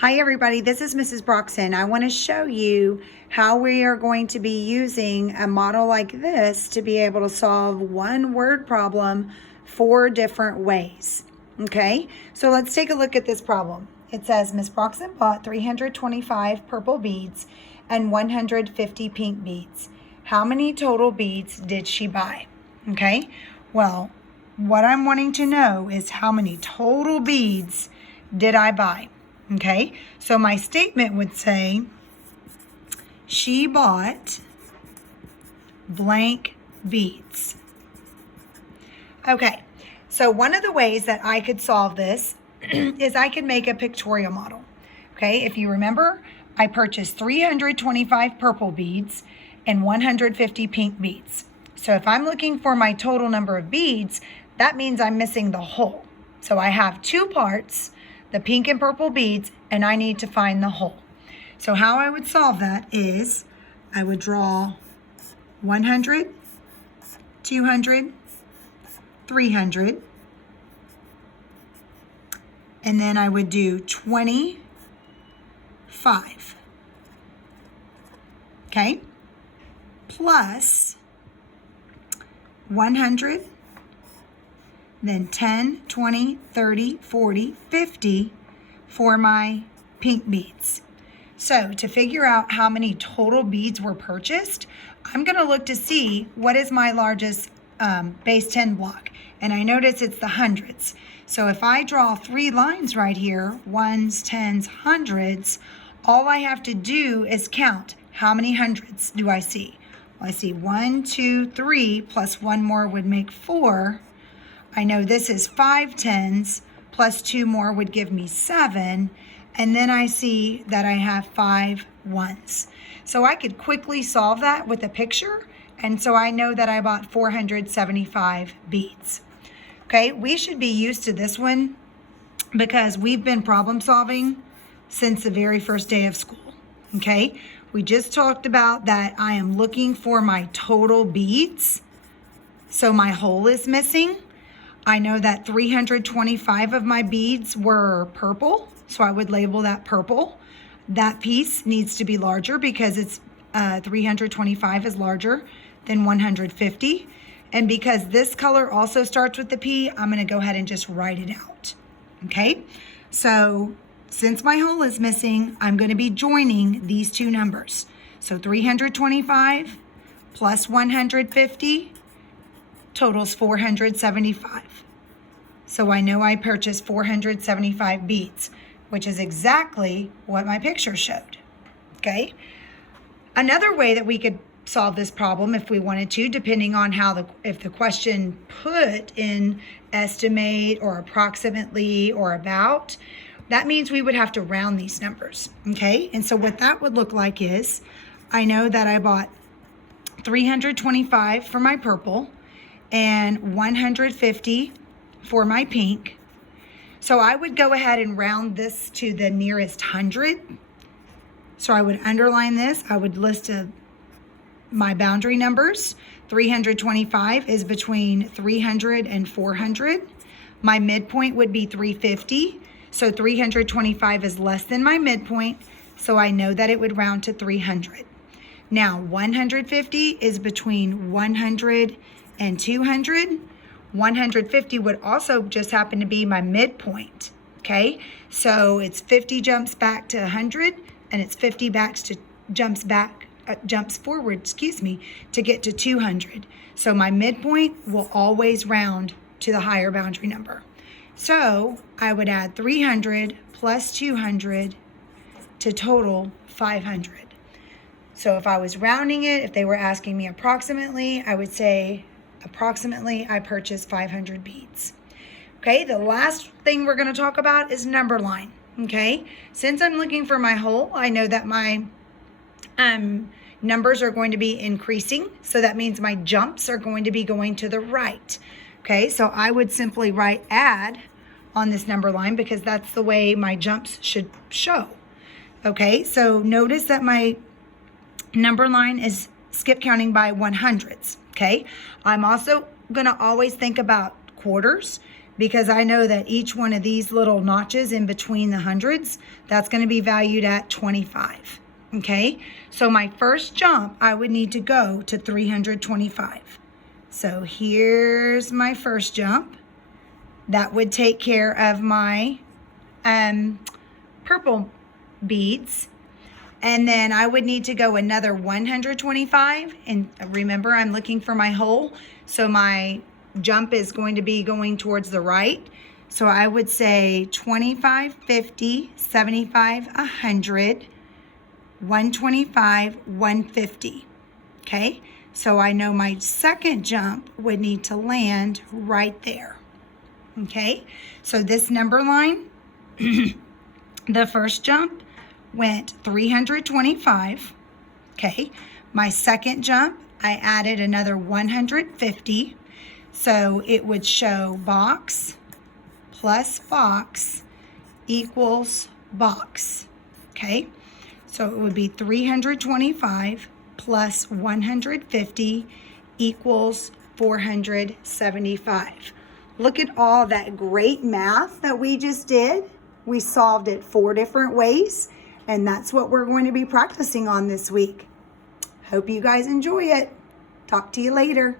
Hi everybody, this is Mrs. Broxson. I want to show you how we are going to be using a model like this to be able to solve one word problem 4 different ways. Okay, so let's take a look at this problem. It says Miss Broxson bought 325 purple beads and 150 pink beads. How many total beads did she buy? Okay, well, what I'm wanting to know is how many total beads did I buy? Okay, so my statement would say she bought blank beads. Okay, so one of the ways that I could solve this is I could make a pictorial model. Okay, if you remember, I purchased 325 purple beads and 150 pink beads. So if I'm looking for my total number of beads, that means I'm missing the whole. So I have 2 parts, the pink and purple beads, and I need to find the whole. So how I would solve that is I would draw 100, 200, 300, and then I would do 25. Okay? Plus 100, then 10, 20, 30, 40, 50 for my pink beads. So to figure out how many total beads were purchased, I'm going to look to see what is my largest base 10 block. And I notice it's the hundreds. So if I draw 3 lines right here, ones, tens, hundreds, all I have to do is count how many hundreds do I see. Well, I see 1, 2, 3, plus 1 more would make 4. I know this is 5 tens, plus 2 more would give me 7. And then I see that I have 5 ones. So I could quickly solve that with a picture. And so I know that I bought 475 beads. Okay, we should be used to this one because we've been problem solving since the very first day of school. Okay, we just talked about that I am looking for my total beads. So my whole is missing. I know that 325 of my beads were purple, so I would label that purple. That piece needs to be larger because it's 325 is larger than 150. And because this color also starts with the P, I'm going to go ahead and just write it out. Okay, so since my whole is missing, I'm going to be joining these 2 numbers. So 325 plus 150 totals 475. So I know I purchased 475 beads, which is exactly what my picture showed. Okay. Another way that we could solve this problem if we wanted to, depending on how if the question put in estimate or approximately or about, that means we would have to round these numbers. Okay. And so what that would look like is I know that I bought 325 for my purple and 150 for my pink. So I would go ahead and round this to the nearest 100. So I would underline this. I would list my boundary numbers. 325 is between 300 and 400. My midpoint would be 350. So 325 is less than my midpoint. So I know that it would round to 300. Now 150 is between 100 and 200. 150 would also just happen to be my midpoint. Okay, so it's 50 jumps back to 100, and it's 50 jumps forward, to get to 200. So my midpoint will always round to the higher boundary number. So I would add 300 plus 200 to total 500. So if I was rounding it, if they were asking me approximately, I would say approximately I purchased 500 beads. Okay, the last thing we're going to talk about is number line. Okay, since I'm looking for my whole, I know that my numbers are going to be increasing. So that means my jumps are going to be going to the right. Okay, so I would simply write add on this number line because that's the way my jumps should show. Okay, so notice that my number line is skip counting by 100s. Okay, I'm also going to always think about quarters because I know that each one of these little notches in between the hundreds, that's going to be valued at 25. Okay, so my first jump, I would need to go to 325. So here's my first jump. That would take care of my purple beads. And then I would need to go another 125. And remember, I'm looking for my hole. So my jump is going to be going towards the right. So I would say 25, 50, 75, 100, 125, 150. Okay, so I know my second jump would need to land right there. Okay, so this number line, the first jump went 325. Okay, my second jump, I added another 150. So it would show box plus box equals box. Okay, so it would be 325 plus 150 equals 475. Look at all that great math that we just did. We solved it 4 different ways, and that's what we're going to be practicing on this week. Hope you guys enjoy it. Talk to you later.